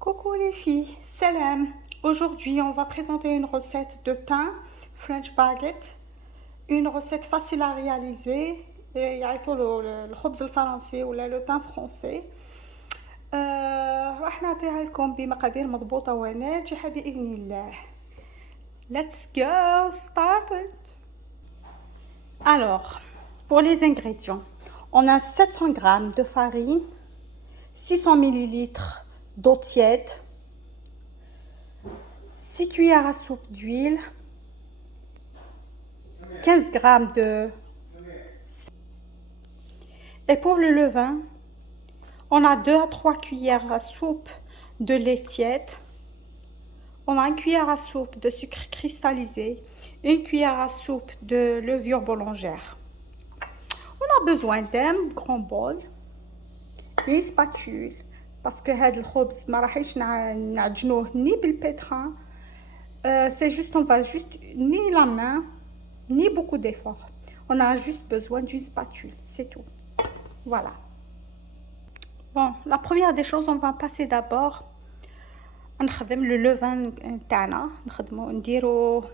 Coucou les filles, salam. Aujourd'hui, on va présenter une recette de pain French baguette. Une recette facile à réaliser. يعرفوا له الخبز الفرنسي ولا le pain français. راح نعطيها لكم بمقادير مضبوطة وناجحة بإذن الله. Let's go started. Alors, pour les ingrédients, on a 700 g de farine, 600 ml d'eau tiède, 6 cuillères à soupe d'huile, 15 g de... Et pour le levain, on a 2 à 3 cuillères à soupe de lait tiède, on a 1 cuillère à soupe de sucre cristallisé, 1 cuillère à soupe de levure boulangère. On a besoin d'un grand bol, une spatule, parce que هذا الخبز ما راحش نعجنوه ni بالبétrin. C'est juste, on va juste ni la main, ni beaucoup d'efforts. On a juste besoin d'une spatule, c'est tout. Voilà. Bon, la première des choses, on va passer d'abord نخدم le levain تاعنا نخدمو نديرو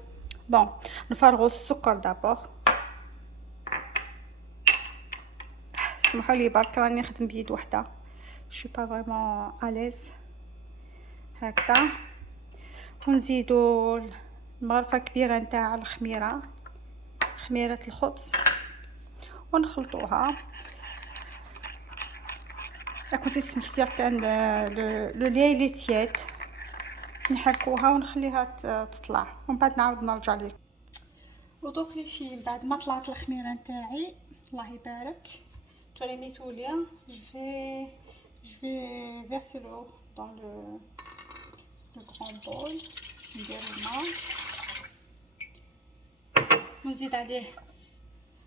bon نفرغو السكر d'abord. سمحوا لي برك راني نخدم بيد وحده. Je suis pas vraiment à l'aise. هكذا ونزيدو مغرفة كبيرة نتاع الخميرة، خميرة الخبز، ونخلطوها. كنت سمحتي تاع لو لي تياد نحركوها ونخليها تطلع ومن بعد نعاود نرجع لكم. ودوك لي في بعد ما طلعت الخميرة نتاعي الله يبارك تريميتو ليا je vais verser l'eau dans le grand bol. ندير الماء ونزيد عليه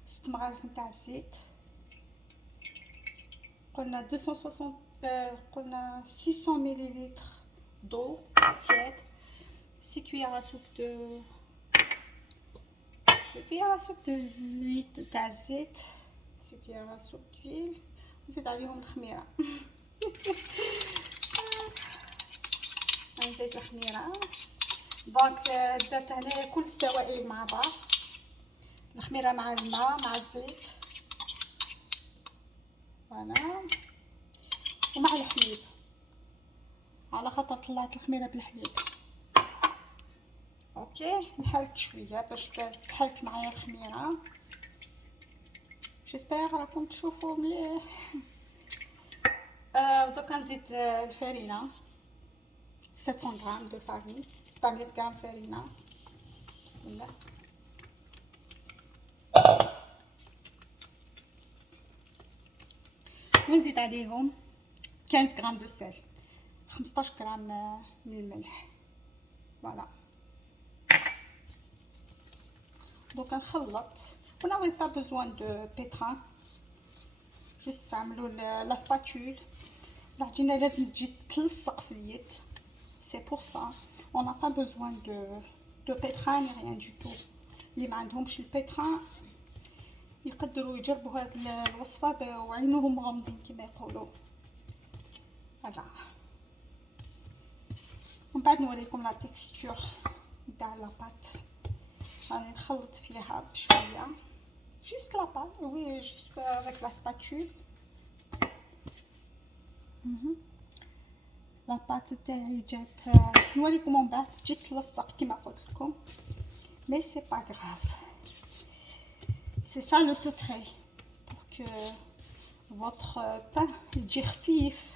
6 مغارف نتاع الزيت. قلنا 260 قلنا 600 ملل d'eau tiède, 6 cuillères à soupe de زيت تاع الزيت، 6 cuillères à soupe d'huile. نزيد عليهم الخميرة. نزيد الخميرة. دونك درت هنا كل السوائل مع بعض، الخميرة مع الماء مع الزيت، فوالا، ومع الحليب على خاطر طلعت الخميرة بالحليب. اوكي نحرك شوية باش تحرك معايا الخميرة. جيسبر راكم تشوفوا مليح. دوكا نزيد الفرينة 700 غرام دو فارين، 700 غرام فرينة. بسم الله. ونزيد عليهم 15 غرام دو سيل، 15 غرام من الملح. فوالا. دوكا نخلط. Vous n'avez pas besoin de pétrin. Juste نعملو لا سباتول. العجينة لازم تجي تلصق في اليد. C'est pour ça. On n'a pas besoin de pétrin ni rien du tout. اللي ما عندهمش البيتران يقدروا يجربوا هاد الوصفة وعينوهم مغمضين كما يقولوا. فوالا. ومن بعد نوريكم لا تكستور نتاع لا بات. راني نخلط فيها بشويه juste la pâte, oui, juste avec la spatule. La pâte تاعي جات نوريكم من بعد تجي تلصق كما قلت لكم. mais c'est pas grave, c'est ça le secret pour que votre pain يجي خفيف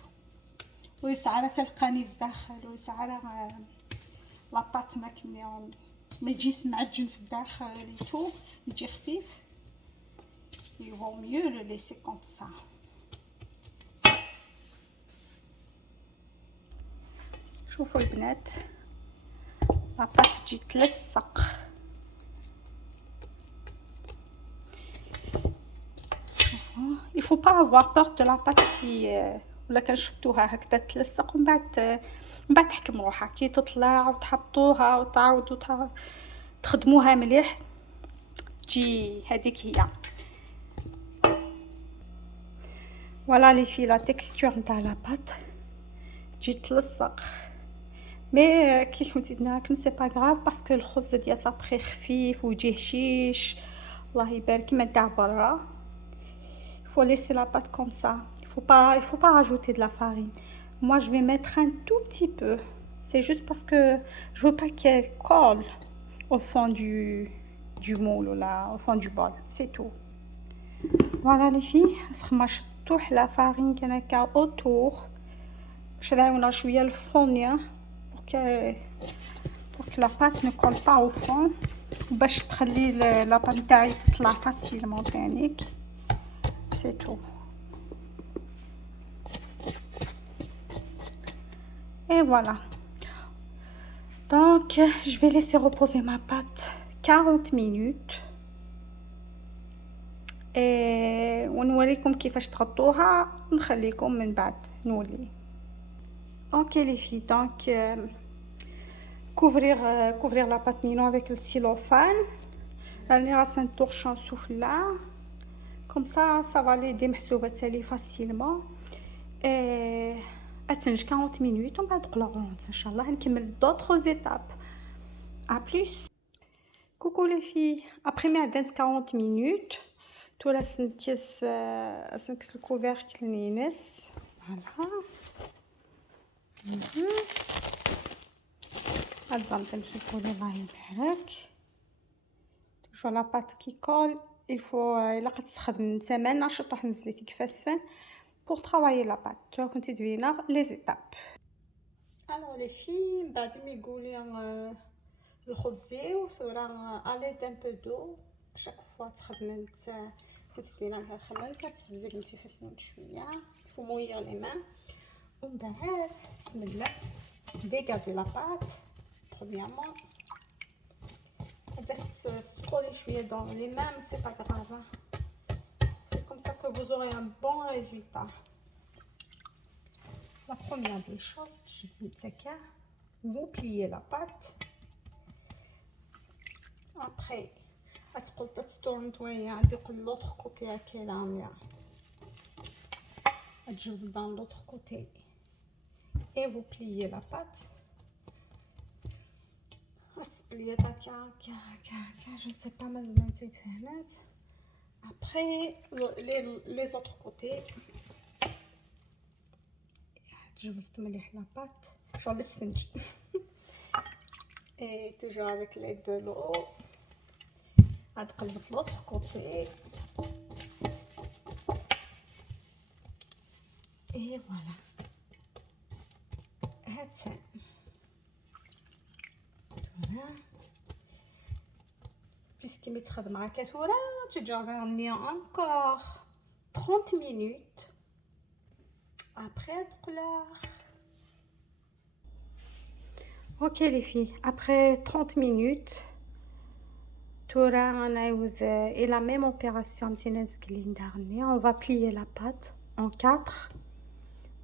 ويسعر في القنيص داخل ويسعر لا بات ما يجيش معجن في الداخل يفو يجي خفيف. il vaut mieux le laisser comme ça. شوفوا البنات لا بات تجي تلصق. il faut pas avoir peur de la pâte si ولا كان شفتوها هكذا تلصق ومن بعد تحكم روحها كي تطلع وتحطوها وتعاودوا تخدموها مليح تجي هذيك هي. فوالا لي في لا تكستور نتاع لا بات تجي تلصق. مي كي كنتي تناكل سي با غراف باسكو الخبز ديال صابخي خفيف ويجي هشيش، الله يبارك كيما تاع برا. Il faut laisser la pâte comme ça. Il faut pas rajouter de la farine. Moi, je vais mettre un tout petit peu. C'est juste parce que je veux pas qu'elle colle au fond du moule ou là, au fond du bol. C'est tout. Voilà les filles. ما شطوح la farine كان هكا autour باش نعاونها شويه الفونيه pour que la pâte ne colle pas au fond باش تخلي la pâte تاعي تطلع facilement تانيك. C'est tout. Et voilà. Donc, je vais laisser reposer ma pâte 40 minutes. Et ونوريكم كيفاش تغطوها ونخليكم من بعد نولي. Ok les filles, donc couvrir la pâte nino avec le cellophane. راني راسا نطرش نشوف là. Comme ça va l'aider محسوبة تالي facilement. أتنج 40 minutes ومن بعد نقلوهم إن شاء الله نكمل d'autres étapes. À plus. Coucou les filles. Après mes 40 minutes, tout là سنكس الكوفركل نينس. Voilà. هاد زعما نشوفو الله يبارك. toujours la pâte qui colle. Il faut إلا كتستخدم ثمن نشطوح نزلي فيك فاسن pour travailler la pâte. Tu كنتي تبينا les étapes. Alors les filles, بعد ما يقولي الخبزي وثورا à l'aide un peu d'eau chaque fois تخدمت كنتي تبينا لها خممت تسبزي كنتي فاسن شويه. Il faut mouiller les mains. ومن بعد بسم الله dégazer la pâte premièrement. Scroller chouïa dans les mains, mais c'est pas grave. Hein. C'est comme ça que vous aurez un bon résultat. La première des choses, je vais dire, vous pliez la pâte. Après, tu tournes de l'autre côté à quelle année. Je vous dans l'autre côté et vous pliez la pâte. Je ne sais pas après les autres côtés je vous mets la pâte genre le sponge et toujours avec l'aide de l'eau à l'autre côté et voilà. Puisqu'il m'est très mal à tout là, j'ai déjà ramené encore 30 minutes après couleur. Ok les filles, après 30 minutes, et la même opération on va plier la pâte en 4.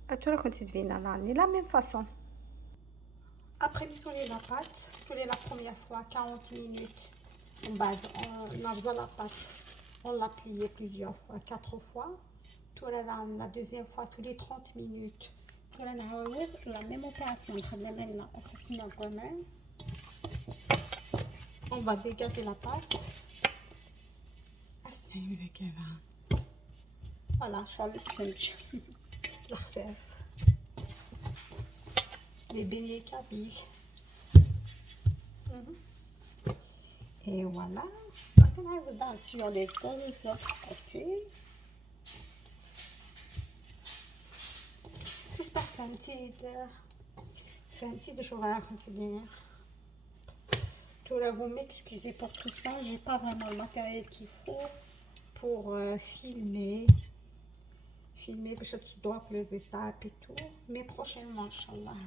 La même façon. Après plier la pâte, plier la première fois 40 minutes. En base, on a la pâte, on l'a pliée plusieurs fois, 4 fois. Tout la deuxième fois, tous les 30 minutes. Tout la même opération. On va dégazer la pâte. Voilà, je vais le sponge. Les beignets kabyles. Et voilà, on va sur les deux autres côtés. J'espère qu'un petit de choses à continuer. Tout là, vous m'excusez pour tout ça. J'ai pas vraiment le matériel qu'il faut pour filmer. Je te dois les étapes et tout. Mais prochainement, Inch'Allah,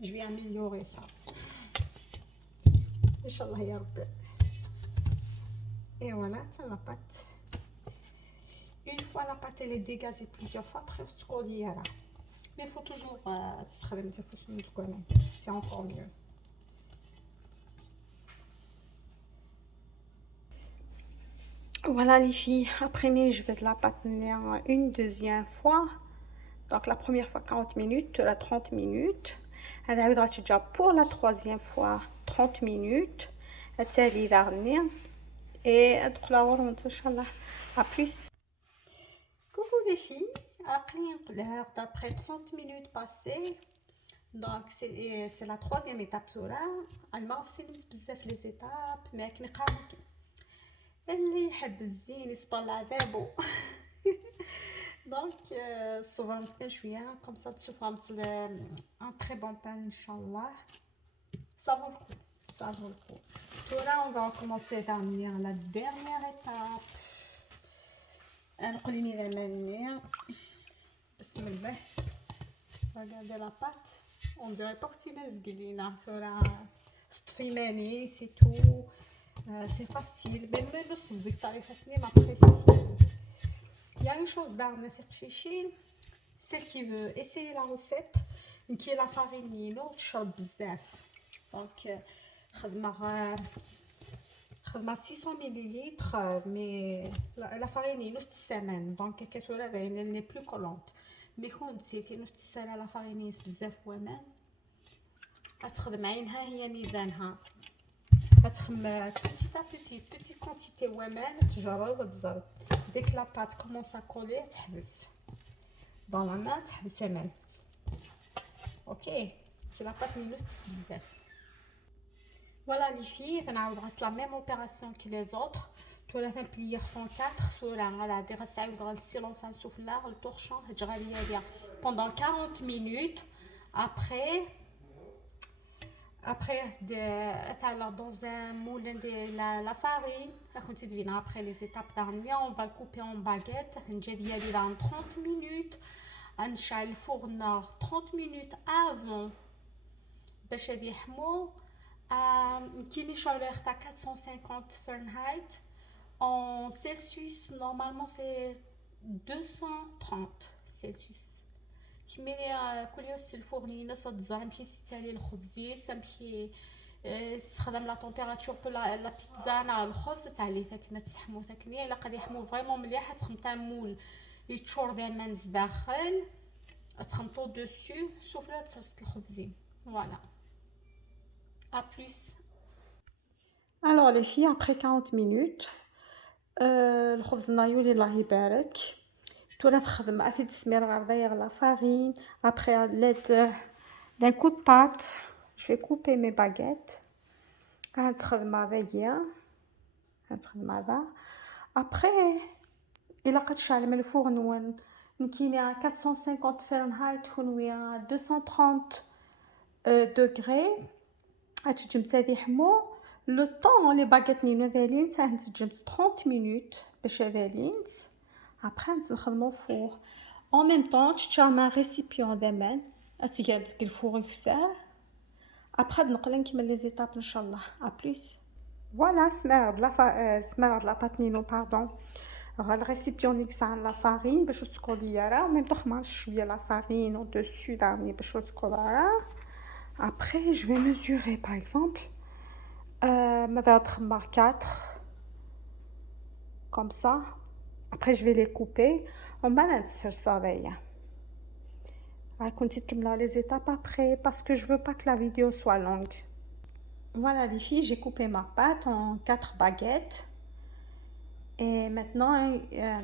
je vais améliorer ça. Inch'Allah ya Rabbi. Et voilà, c'est la pâte. Une fois la pâte elle est dégazée plusieurs fois, après tu colles là. Mais il faut toujours c'est encore mieux. Voilà les filles, après je vais de la pâte une deuxième fois. Donc la première fois 40 minutes, la 30 minutes. هذا عاود غتجا pour la troisième fois 30 minutes. التالي vernis et ادخل غروند ان شاء الله. à plus. Coucou les filles, après l'heure d'après 30 minutes passées, donc c'est la troisième étape là. الماء سينوت بزاف لي زيتاب ما كني قامك اللي يحب الزين يصبر لعذابو. دونك صبرت كان شويه كوم سا تشوفوا un très bon pain inchallah. Ça vaut le coup, ça vaut le coup. Tout là on va commencer par la dernière étape. نقولي إذا ماني بسم الله. Regardez la pâte, on dirait portinaise قلينا ثورة طفي ماني سي تو. C'est facile, même le sous تعرف حسني ما précis. Il y a une chose d'arne في celle qui veut essayer la recette qui est la farine تشرب بزاف. Donc خدمة 600 millilitres, mais la farine est نص السمن دونك كتولى elle n'est plus collante. مي كون نسيتي نص السنه لا فارينيس بزاف ومان غتخدم عينها هي ميزانها. غتخم بيتي كونتيتي ومان تجرب وتزرب. ديك لا بات كومونس ا كولي تحبس دون لا مان تحبس مان. اوكي كي لا بات نص بزاف. Voilà les filles, on a la même opération que les autres. Tu vas faire plier en 4, tu vas dégraisser l'enfant souffleur, le torchon, pendant 40 minutes. Après dans un moule de la farine, après les étapes dernières, on va le couper en baguette. On va dans 30 minutes. On va le fourneau 30 minutes avant. Qui est à 450 Fahrenheit. En Celsius, normalement c'est 230 Celsius. Qui met le fourneau, ça تزرمشي ستالي الخبزي سمحي تستخدم لا température pour la pizza على الخبز تاعلي ثاكنه تسحمو ثاكني الا قد يحمو فريمون مليح تخم تاع مول يتشور ديمانز داخل تخمطو دوسو سوفلا ترست الخبزين. Voilà. À plus. Alors les filles, après 40 minutes, الخبز نايولي الله يبارك. تولي تخدم أفيد السمير غير la farine. Après à l'aide d'un coup de pâte, je vais couper mes baguettes. غنخدم هذايا. غنخدم هذا. Après إلا قد شعل من الفرن وين نكيني 450 فahrenheit تكون 230 degrés. غتجم تادي حمو لو طون لي باغيت نينو ذالين تنجم 30 minutes باش ذالين. ابري نخدمو فور en même temps تشرب ان ريسيبيون دمان اتيجاب ديك الفور يكسر. ابري نقول نكمل لي زيتاب ان شاء الله. ا بليس. فوالا سمر لا بات نينو باردون غا الريسيبيون يكسر لا فارين باش تكولي راه ميم تخمر شويه لا فارين او دوسو دارني باش تكولي. Après, je vais mesurer, par exemple, ma verre 4, comme ça. Après, je vais les couper. On va lancer ça d'ailleurs. On va continuer les étapes après, parce que je veux pas que la vidéo soit longue. Voilà les filles, j'ai coupé ma pâte en 4 baguettes. Et maintenant,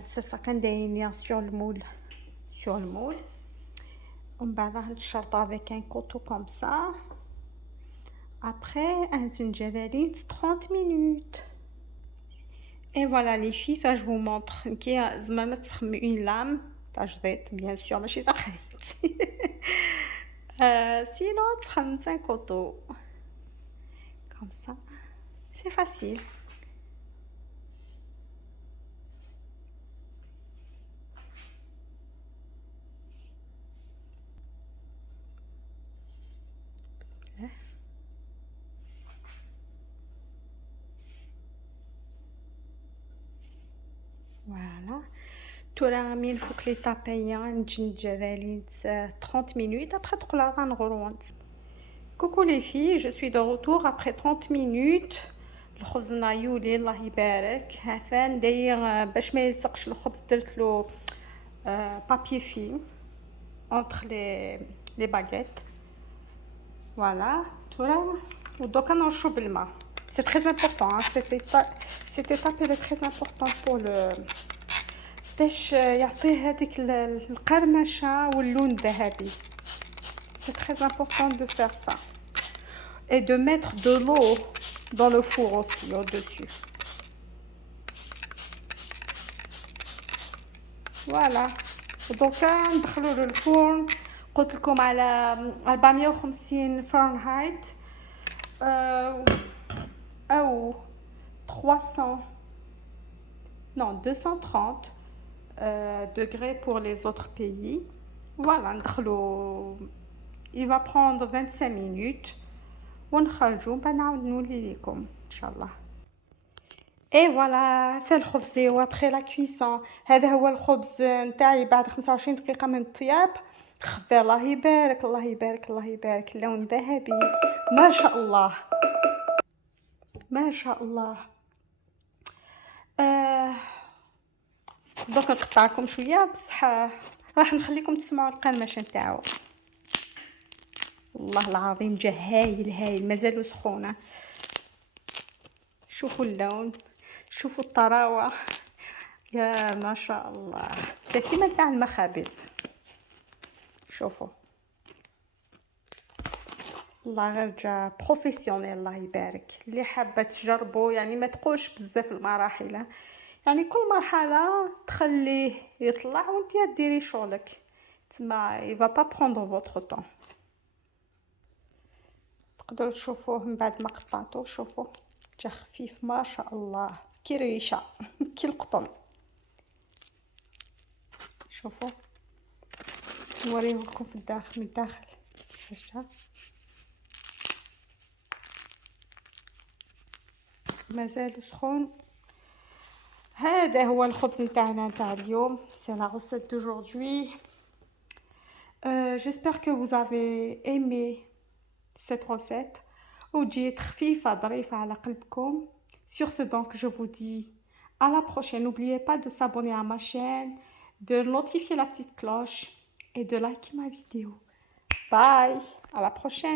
c'est ça qu'on déligne sur le moule. Sur le moule. On va le charter avec un couteau comme ça. Après, un tingevaline 30 minutes. Et voilà les filles, ça je vous montre. Qui a une lame, bien sûr, mais c'est sinon, c'est un couteau. Comme ça, c'est facile. Voilà. Tout là, il faut que l'étape ait 30 minutes. Après, tout là, on remonte. Coucou les filles, je suis de retour après 30 minutes. الخبز نايولي الله يبارك. هذا ندير باش ما يلصقش الخبز درت له بابي فيلم entre les baguettes. Voilà, donc on enchaîne le mal. C'est très important, hein. Cette étape elle est très importante pour le باش يعطيه هذيك القرمشة واللون الذهبي. C'est très important de faire ça. Et de mettre de l'eau dans le four aussi au-dessus. Voilà. Donc ندخلو للفرن قلت لكم على 450 فرنهايت أو 300 non 230 degrés pour les autres pays. Voilà, ندخلو il va prendre 25 minutes ونخرجو بعد نعاود نولي لكم ان شاء الله. اي فوالا هذا الخبز هو ابخي لا كويسون. هذا هو الخبز نتاعي بعد 25 دقيقه من الطياب. خذي الله يبارك الله يبارك الله يبارك، اللون ذهبي ما شاء الله ما شاء الله. دوك نقطعكم شويه بصح راح نخليكم تسمعوا القرمشه نتاعو. والله العظيم جا هايل هايل مازالو سخونه. شوفوا اللون شوفوا الطراوه يا ما شاء الله كيما تاع المخابز. شوفوا الله غير جا بروفيسيونيل الله يبارك. اللي حابه تجربوا يعني ما تقولش بزاف المراحل، يعني كل مرحله تخليه يطلع وانت ديري شغلك تما il va pas prendre votre temps. تقدروا تشوفوه من بعد ما قطعتوه. شوفوا جا خفيف ما شاء الله كي ريشه كي القطن. شوفوا نوريه لكم في الداخل من الداخل شفتها مازال سخون. هذا هو الخبز نتاعنا نتاع اليوم. c'est la recette d'aujourd'hui. J'espère que vous avez aimé cette recette وجيت خفيفة ظريفة على قلبكم. Sur ce donc je vous dis à la prochaine. N'oubliez pas de s'abonner à ma chaîne, de notifier la petite cloche et de liker ma vidéo. Bye, à la prochaine.